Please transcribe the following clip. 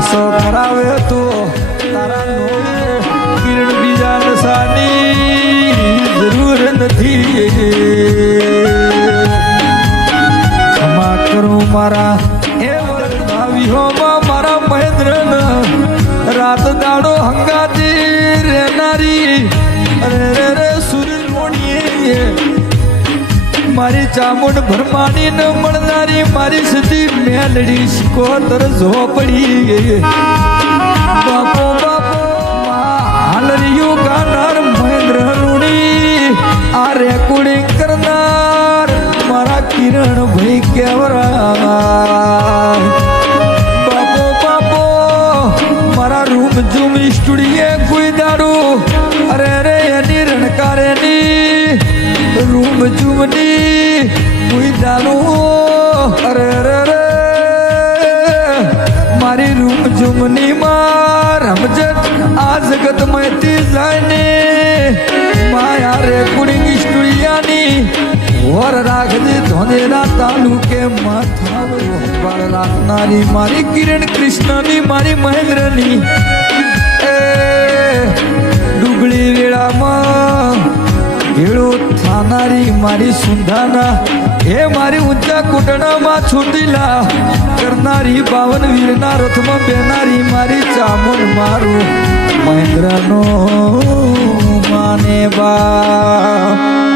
નશો કરાવે તો તારા નોમે કિરણ બીજા નશાની જરૂર નથી. ક્ષમા કરું મારા એ વિહોમાં મારા મહેન્દ્ર રાત દાડો હંગાતી રહેનારી અરે રે સૂર્યમોણીએ મારી ચામુંડ ભરમાની ન મળનારી મારી સીધી મેલડી શિકોતર ઝોપડી. બાપો બાપો હાલરિયું ગાનાર મહેન્દ્ર ઋણી આ રેકોર્ડિંગ કરનાર મારા કિરણ ભાઈ કેવરા. બાપો બાપો મારા રૂમ ઝૂમ સ્ટુડિયે કોઈ દાડું અરે રે એની રણકારેની રૂમ ઝૂમની કોઈ દાડું અરે રે રે મારી રૂમ ઝૂમની માં રમજત આ જગત માંથી જાય ને માયા રેકોર્ડિંગ સ્ટુડિયાની વર રાખજે ધોનેરા તાલુકે માથા વાળ રાખનારી મારી કિરણ કૃષ્ણની મારી મહેન્દ્રની એ ડુગળી વેળામાં ભેળો થાનારી મારી સુંધાના હે મારી ઊંચા કુટણામાં છૂટીલા કરનારી બાવન વીરના રથમાં બેનારી મારી ચામુંડ મારું મહેન્દ્રનો માને બા.